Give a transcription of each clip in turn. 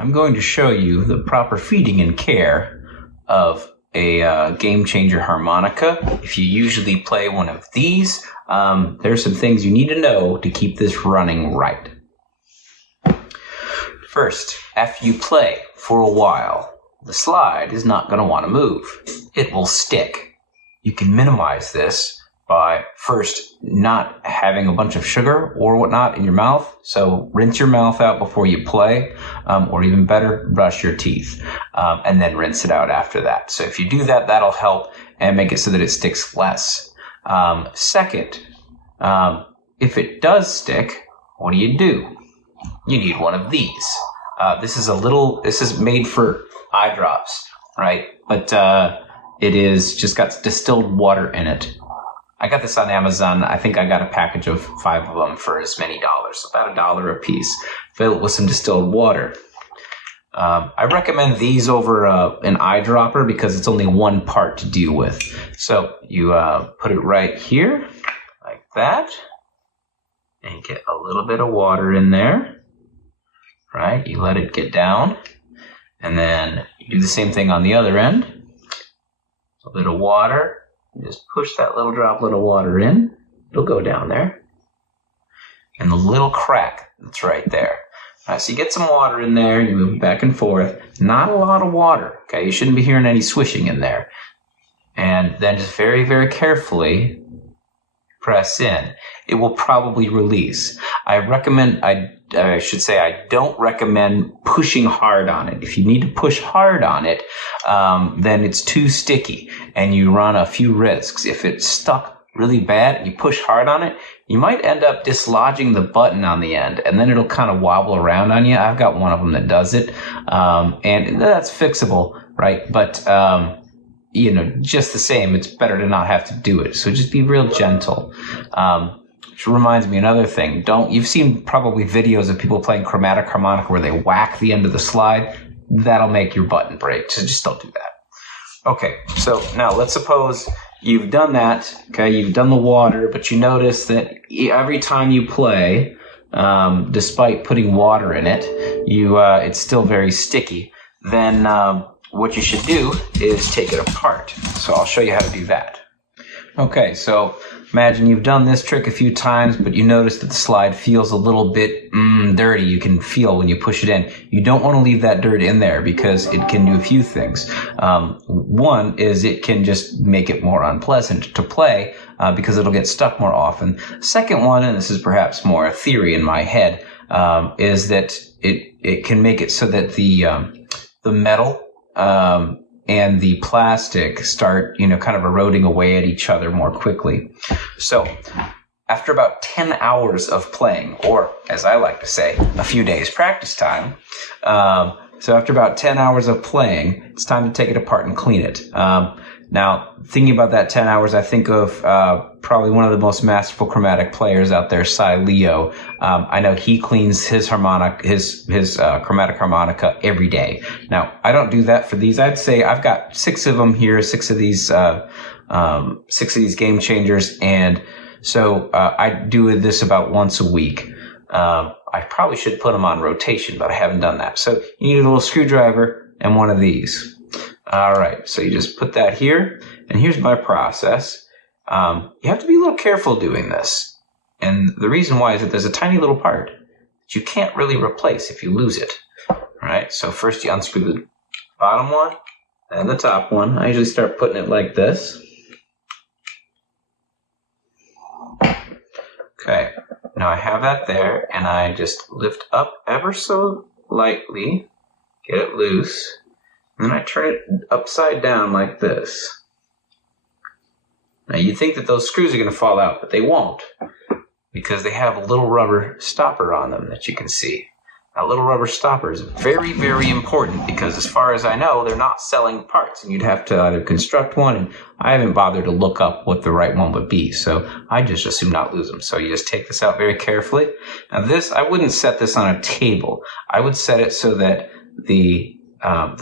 I'm going to show you the proper feeding and care of a game changer harmonica. If you usually play one of these, there's some things you need to know to keep this running right. First, after you play for a while, the slide is not going to want to move. It will stick. You can minimize this by first not having a bunch of sugar or whatnot in your mouth. So rinse your mouth out before you play, or even better, brush your teeth, and then rinse it out after that. So if you do that, that'll help and make it so that it sticks less. Second, if it does stick, what do? You need one of these. This is made for eye drops, right? But it is just got distilled water in it. I got this on Amazon. I think I got a package of 5 of them for as many dollars, about $1 a piece. Fill it with some distilled water. I recommend these over an eyedropper because it's only one part to deal with. So you put it right here, like that, and get a little bit of water in there, right? You let it get down, and then you do the same thing on the other end. A bit of water. You just push that little droplet of water in. It'll go down there. And the little crack that's right there. All right, so you get some water in there. You move it back and forth. Not a lot of water. Okay, you shouldn't be hearing any swishing in there. And then just very, very carefully press in. It will probably release. I don't recommend pushing hard on it. If you need to push hard on it, then it's too sticky and you run a few risks. If it's stuck really bad and you push hard on it, you might end up dislodging the button on the end and then it'll kind of wobble around on you. I've got one of them that does it, and that's fixable, right? But just the same, it's better to not have to do it. So just be real gentle. Which reminds me another thing. You've seen probably videos of people playing chromatic harmonica where they whack the end of the slide. That'll make your button break. So just don't do that. Okay, so now let's suppose you've done that. Okay, you've done the water, but you notice that every time you play, despite putting water in it, it's still very sticky. Then what you should do is take it apart. So I'll show you how to do that. Okay, so imagine you've done this trick a few times, but you notice that the slide feels a little bit dirty. You can feel when you push it in. You don't want to leave that dirt in there because it can do a few things. One is it can just make it more unpleasant to play because it'll get stuck more often. Second one, and this is perhaps more a theory in my head, is that it can make it so that the metal and the plastic start, kind of eroding away at each other more quickly. So after about 10 hours of playing, or as I like to say, a few days practice time, so after about 10 hours of playing, it's time to take it apart and clean it. Now, thinking about that 10 hours, I think of probably one of the most masterful chromatic players out there, Cy Leo. I know he cleans his chromatic harmonica every day. Now, I don't do that for these. I'd say I've got 6 of them here, 6 of these game changers, and so I do this about once a week. I probably should put them on rotation, but I haven't done that. So you need a little screwdriver and one of these. All right, so you just put that here, and here's my process. You have to be a little careful doing this, and the reason why is that there's a tiny little part that you can't really replace if you lose it. All right, so first you unscrew the bottom one and the top one. I usually start putting it like this. Okay, now I have that there, and I just lift up ever so lightly, get it loose. And then I turn it upside down like this. Now you'd think that those screws are going to fall out, but they won't, because they have a little rubber stopper on them that you can see. That little rubber stopper is very, very important because as far as I know, they're not selling parts, and you'd have to either construct one, and I haven't bothered to look up what the right one would be, so I just assume not lose them. So you just take this out very carefully. Now this, I wouldn't set this on a table. I would set it so that the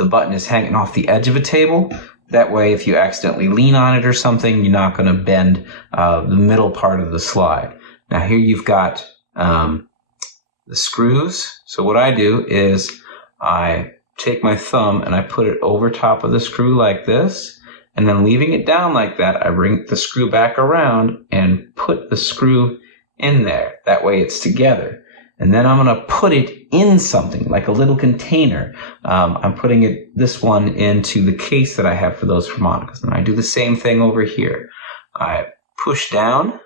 button is hanging off the edge of a table. That way, if you accidentally lean on it or something, you're not going to bend the middle part of the slide. Now here you've got the screws. So what I do is I take my thumb and I put it over top of the screw like this, and then leaving it down like that, I bring the screw back around and put the screw in there. That way it's together. And then I'm going to put it in something, like a little container. I'm putting this one into the case that I have for those harmonicas. And I do the same thing over here. I push down,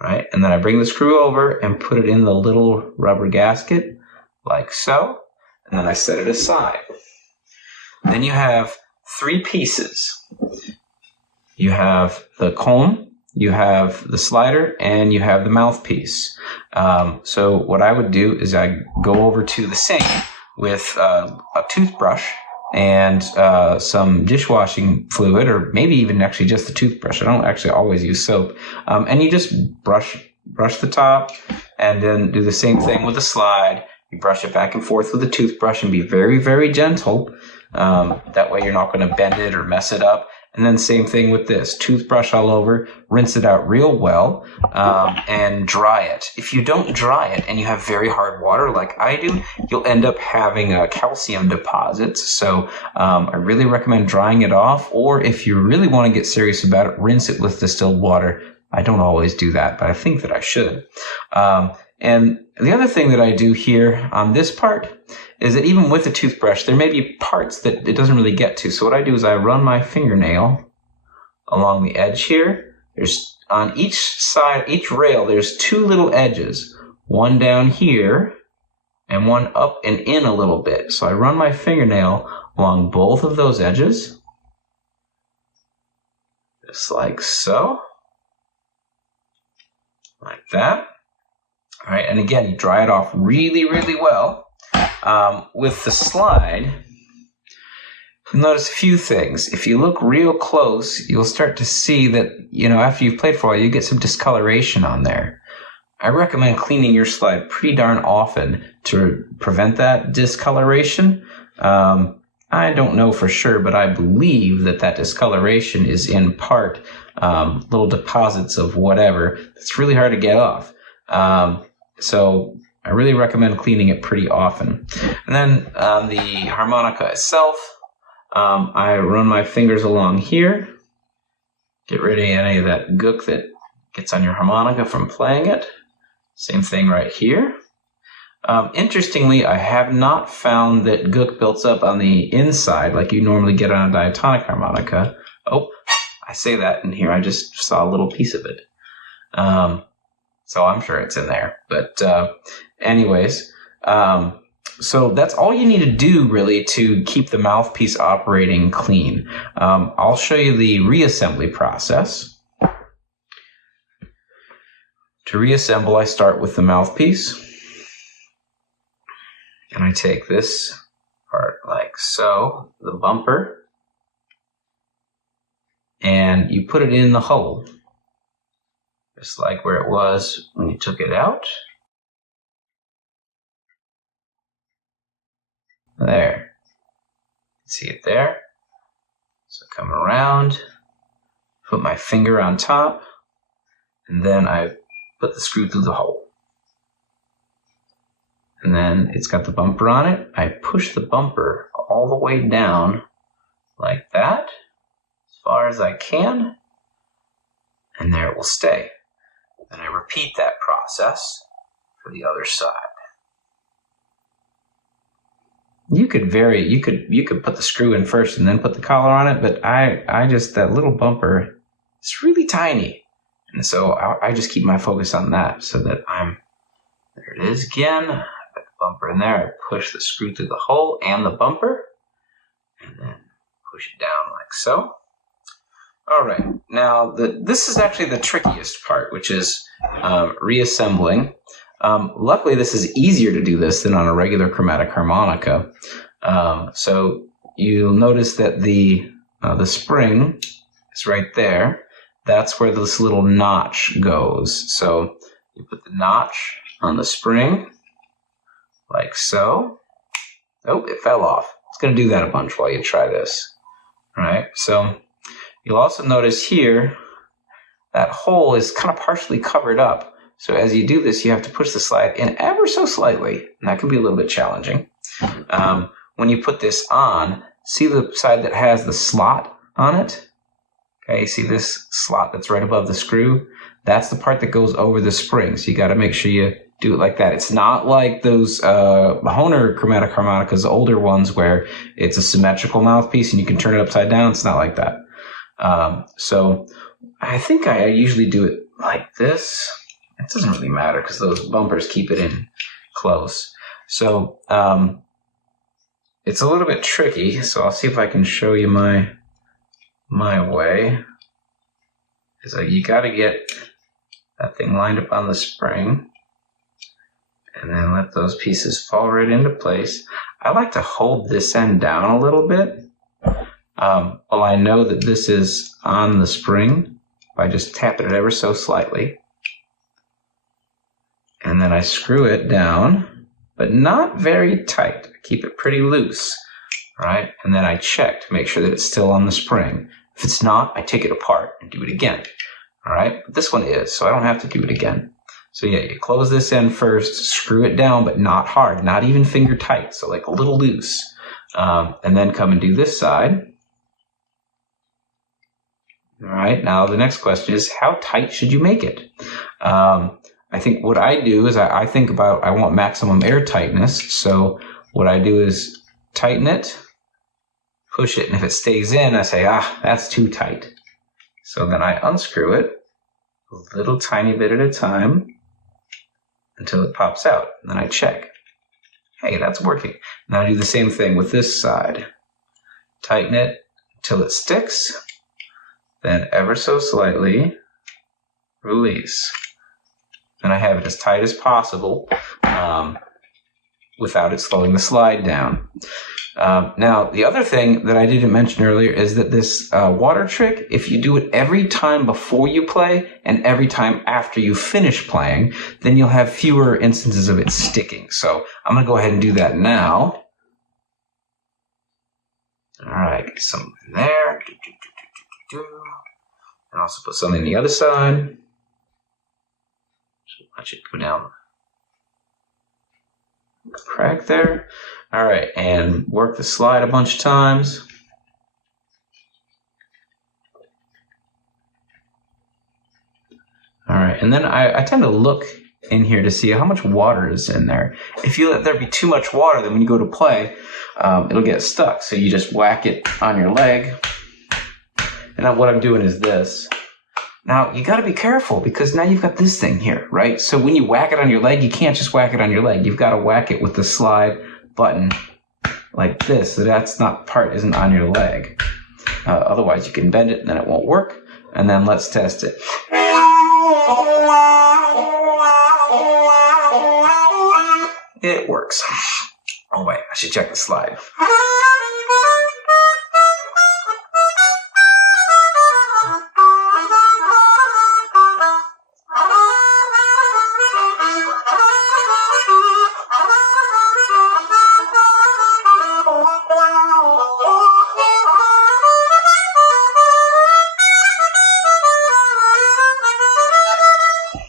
right? And then I bring the screw over and put it in the little rubber gasket, like so. And then I set it aside. Then you have 3 pieces. You have the comb, you have the slider, and you have the mouthpiece. So what I would do is I go over to the sink with a toothbrush and some dishwashing fluid, or maybe even actually just the toothbrush. I don't actually always use soap. And you just brush the top, and then do the same thing with the slide. You brush it back and forth with the toothbrush and be very, very gentle. That way you're not going to bend it or mess it up. And then same thing with this. Toothbrush all over, rinse it out real well, and dry it. If you don't dry it and you have very hard water like I do, you'll end up having calcium deposits. So I really recommend drying it off. Or if you really want to get serious about it, rinse it with distilled water. I don't always do that, but I think that I should. And the other thing that I do here on this part is that even with a toothbrush, there may be parts that it doesn't really get to. So what I do is I run my fingernail along the edge here. There's on each side, each rail, there's 2 little edges, one down here and one up and in a little bit. So I run my fingernail along both of those edges, just like so, like that. All right, and again, you dry it off really, really well. With the slide, you'll notice a few things. If you look real close, you'll start to see that, after you've played for a while, you get some discoloration on there. I recommend cleaning your slide pretty darn often to prevent that discoloration. I don't know for sure, but I believe that discoloration is in part little deposits of whatever. It's really hard to get off. So I really recommend cleaning it pretty often. And then on the harmonica itself, I run my fingers along here, get rid of any of that gook that gets on your harmonica from playing it. Same thing right here. Interestingly, I have not found that gook builds up on the inside like you normally get on a diatonic harmonica. Oh, I say that in here. I just saw a little piece of it. So I'm sure it's in there. But anyways, so that's all you need to do really to keep the mouthpiece operating clean. I'll show you the reassembly process. To reassemble, I start with the mouthpiece. And I take this part like so, the bumper, and you put it in the hole, just like where it was when you took it out. There. See it there? So come around, put my finger on top, and then I put the screw through the hole. And then it's got the bumper on it. I push the bumper all the way down like that, as far as I can, and there it will stay. And I repeat that process for the other side. You could vary. You could put the screw in first and then put the collar on it, but I just, that little bumper, it's really tiny, and so I just keep my focus on that so that there it is again. I put the bumper in there. I push the screw through the hole and the bumper, and then push it down like so. All right, now this is actually the trickiest part, which is reassembling. Luckily, this is easier to do this than on a regular chromatic harmonica. So you'll notice that the spring is right there. That's where this little notch goes. So you put the notch on the spring, like so. Oh, it fell off. It's going to do that a bunch while you try this. All right, so you'll also notice here that hole is kind of partially covered up. So as you do this, you have to push the slide in ever so slightly, and that can be a little bit challenging. When you put this on, see the side that has the slot on it? Okay, see this slot that's right above the screw? That's the part that goes over the spring. So you got to make sure you do it like that. It's not like those Hohner chromatic harmonicas, older ones, where it's a symmetrical mouthpiece and you can turn it upside down. It's not like that. So I think I usually do it like this. It doesn't really matter because those bumpers keep it in close. So it's a little bit tricky. So I'll see if I can show you my way. So you got to get that thing lined up on the spring and then let those pieces fall right into place. I like to hold this end down a little bit. Well, I know that this is on the spring by just tapping it ever so slightly. And then I screw it down, but not very tight. I keep it pretty loose, right? And then I check to make sure that it's still on the spring. If it's not, I take it apart and do it again. All right, but this one is, so I don't have to do it again. So yeah, you close this end first, screw it down, but not hard, not even finger tight, so like a little loose. And then come and do this side. All right, now the next question is, how tight should you make it? I think what I do is I think about, I want maximum air tightness. So what I do is tighten it, push it, and if it stays in, I say, that's too tight. So then I unscrew it a little tiny bit at a time until it pops out. And then I check. Hey, that's working. Now I do the same thing with this side. Tighten it until it sticks. Then ever so slightly release. And I have it as tight as possible without it slowing the slide down. Now, the other thing that I didn't mention earlier is that this water trick, if you do it every time before you play and every time after you finish playing, then you'll have fewer instances of it sticking. So I'm going to go ahead and do that now. All right, get some in there. And also put something on the other side. So watch it go down. Crack there. All right, and work the slide a bunch of times. All right, and then I tend to look in here to see how much water is in there. If you let there be too much water, then when you go to play, it'll get stuck. So you just whack it on your leg. And what I'm doing is this. Now, you got to be careful because now you've got this thing here, right? So when you whack it on your leg, you can't just whack it on your leg. You've got to whack it with the slide button like this. So that's not part isn't on your leg. Otherwise, you can bend it and then it won't work. And then let's test it. It works. Oh, wait, I should check the slide.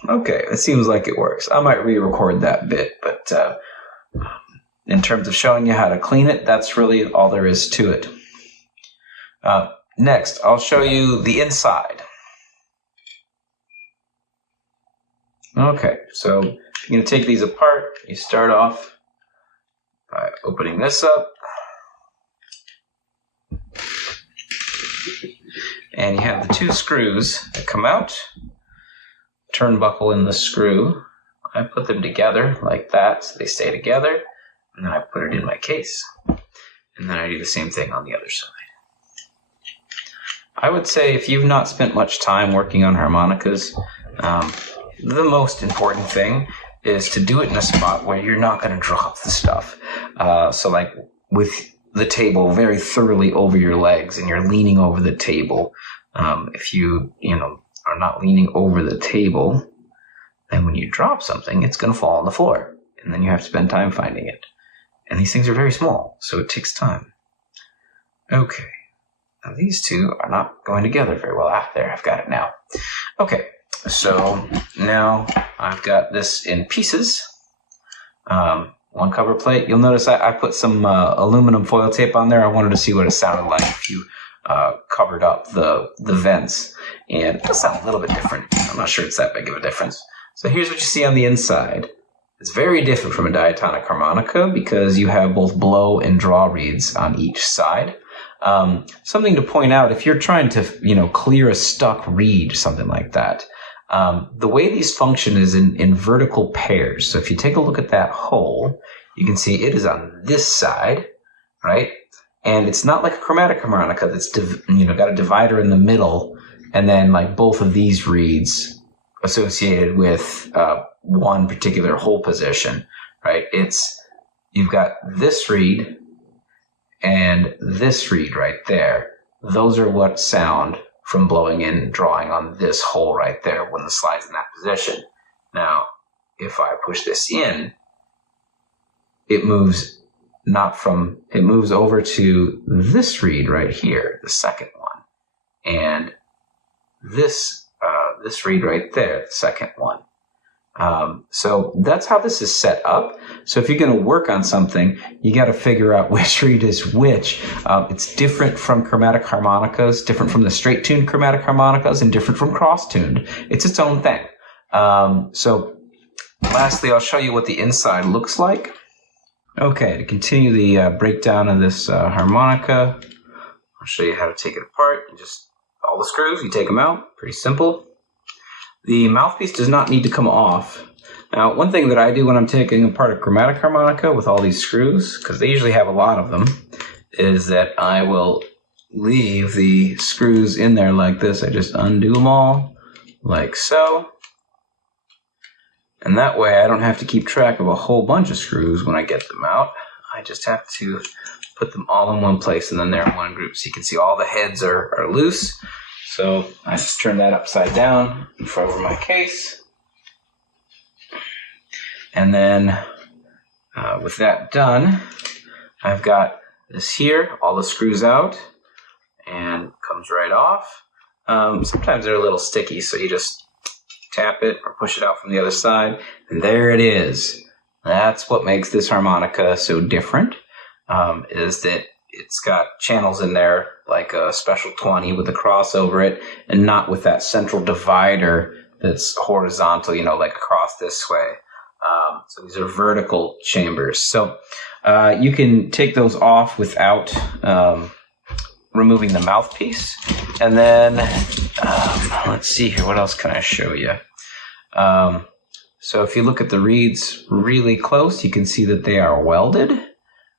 Okay, it seems like it works. I might re-record that bit, but in terms of showing you how to clean it, that's really all there is to it. Next, I'll show you the inside. Okay, so you're going to take these apart. You start off by opening this up. And you have the two screws that come out. Turnbuckle in the screw. I put them together like that so they stay together, and then I put it in my case. And then I do the same thing on the other side. I would say if you've not spent much time working on harmonicas, the most important thing is to do it in a spot where you're not going to drop the stuff. So like with the table very thoroughly over your legs and you're leaning over the table. If you are not leaning over the table, then when you drop something, it's going to fall on the floor. And then you have to spend time finding it. And these things are very small, so it takes time. Okay. Now these two are not going together very well. There, I've got it now. Okay, so now I've got this in pieces. one cover plate. You'll notice I put some aluminum foil tape on there. I wanted to see what it sounded like if you covered up the vents. And it does sound a little bit different. I'm not sure it's that big of a difference. So here's what you see on the inside. It's very different from a diatonic harmonica because you have both blow and draw reeds on each side. Something to point out, if you're trying to, clear a stuck reed, something like that, the way these function is in vertical pairs. So if you take a look at that hole, you can see it is on this side, right? And it's not like a chromatic harmonica that's, got a divider in the middle and then like both of these reeds associated with one particular hole position, right? You've got this reed and this reed right there. Those are what sound from blowing in and drawing on this hole right there when the slide's in that position. Now, if I push this in, it moves over to this reed right here, the second one, and this reed right there, the second one. So that's how this is set up. So if you're going to work on something, you got to figure out which reed is which. It's different from chromatic harmonicas, different from the straight-tuned chromatic harmonicas, and different from cross-tuned. It's its own thing. So lastly, I'll show you what the inside looks like. Okay, to continue the breakdown of this harmonica, I'll show you how to take it apart. All the screws, you take them out. Pretty simple. The mouthpiece does not need to come off. Now, one thing that I do when I'm taking apart a chromatic harmonica with all these screws, because they usually have a lot of them, is that I will leave the screws in there like this. I just undo them all, like so. And that way I don't have to keep track of a whole bunch of screws when I get them out. I just have to put them all in one place and then they're in one group. So you can see all the heads are loose. So I just turn that upside down over my case. And then with that done, I've got this here, all the screws out, and comes right off. Sometimes they're a little sticky, so you just tap it or push it out from the other side, and there it is. That's what makes this harmonica so different, is that it's got channels in there like a special 20 with a cross over it, and not with that central divider that's horizontal, like across this way. So these are vertical chambers. So you can take those off without removing the mouthpiece. And then, let's see here, what else can I show you? So if you look at the reeds really close, you can see that they are welded.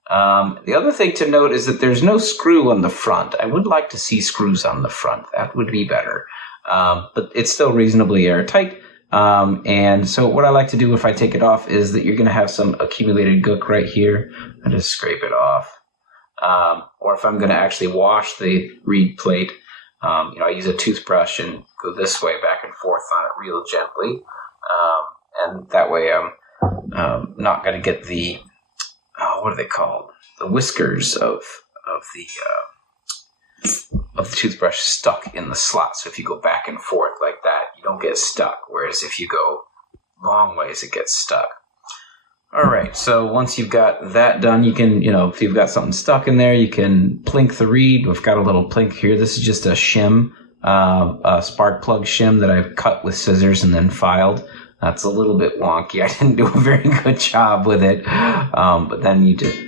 The other thing to note is that there's no screw on the front. I would like to see screws on the front. That would be better. But it's still reasonably airtight. And so what I like to do if I take it off is that you're going to have some accumulated gook right here. I just scrape it off. Or if I'm going to actually wash the reed plate, I use a toothbrush and go this way back and forth on it real gently. And that way I'm not going to get the, what are they called? The whiskers of the toothbrush stuck in the slot. So if you go back and forth like that, you don't get stuck. Whereas if you go long ways, it gets stuck. All right, so once you've got that done, you can, if you've got something stuck in there, you can plink the reed. We've got a little plink here. This is just a shim, a spark plug shim that I've cut with scissors and then filed. That's a little bit wonky. I didn't do a very good job with it. But then you just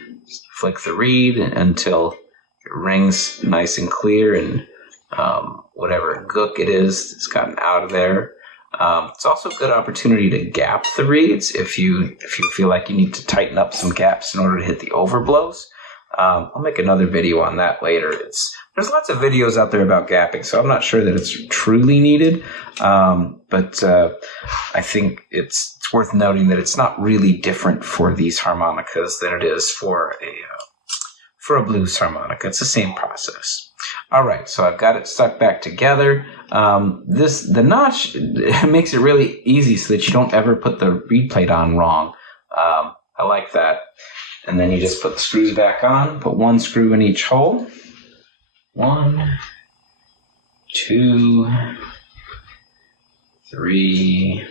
flick the reed until it rings nice and clear, and whatever gook it is, it's gotten out of there. It's also a good opportunity to gap the reeds if you feel like you need to tighten up some gaps in order to hit the overblows. I'll make another video on that later. There's lots of videos out there about gapping, so I'm not sure that it's truly needed. But I think it's worth noting that it's not really different for these harmonicas than it is for a blues harmonica. It's the same process. All right, so I've got it stuck back together. The notch makes it really easy so that you don't ever put the reed plate on wrong. I like that. And then you just put the screws back on. Put one screw in each hole. 1, 2, 3,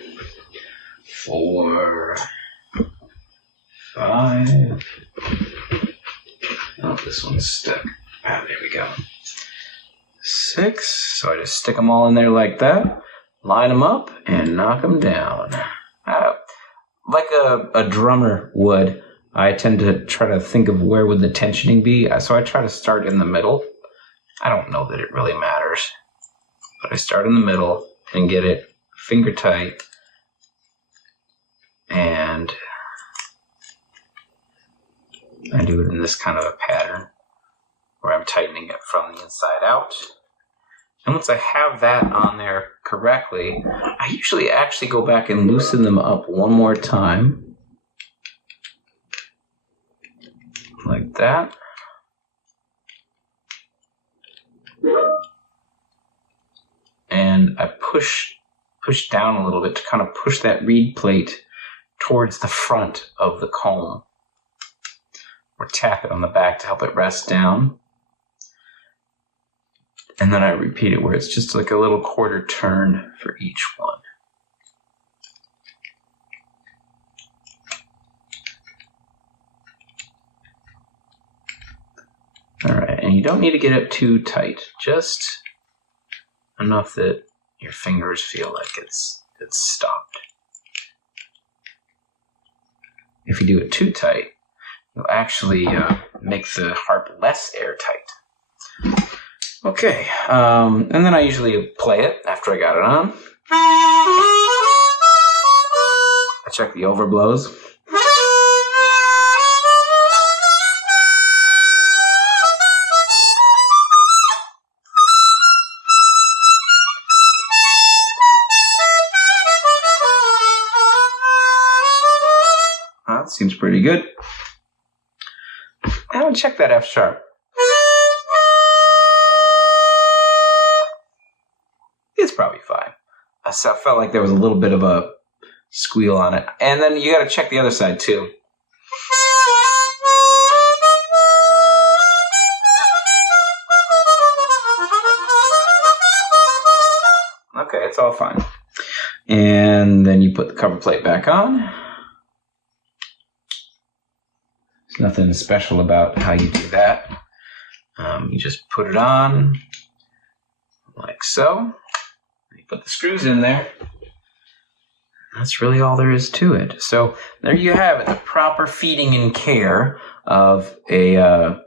4, 5. Oh, this one's stuck. Ah, there we go. 6. So I just stick them all in there like that, line them up, and knock them down. Like a drummer would, I tend to try to think of where would the tensioning be. So I try to start in the middle. I don't know that it really matters, but I start in the middle and get it finger tight, and I do it in this kind of a pattern where I'm tightening it from the inside out. And once I have that on there correctly, I usually actually go back and loosen them up one more time. Like that. And I push down a little bit to kind of push that reed plate towards the front of the comb. Or tap it on the back to help it rest down. And then I repeat it where it's just like a little quarter turn for each one. All right, and you don't need to get it too tight, just enough that your fingers feel like it's stopped. If you do it too tight, you'll actually make the harp less airtight. Okay, and then I usually play it after I got it on. I check the overblows. That seems pretty good. I would check that F sharp. It's probably fine. I felt like there was a little bit of a squeal on it. And then you got to check the other side too. Okay, it's all fine. And then you put the cover plate back on. There's nothing special about how you do that. You just put it on like so. You put the screws in there. That's really all there is to it. So there you have it, the proper feeding and care of the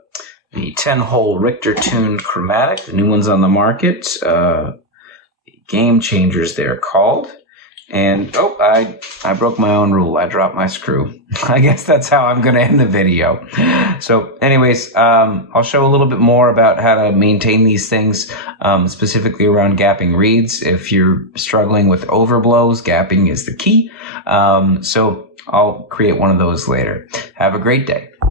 10-hole Richter-tuned chromatic. The new one's on the market. Game changers, they're called. And, I broke my own rule. I dropped my screw. I guess that's how I'm going to end the video. So anyways, I'll show a little bit more about how to maintain these things, specifically around gapping reeds. If you're struggling with overblows, gapping is the key. So I'll create one of those later. Have a great day.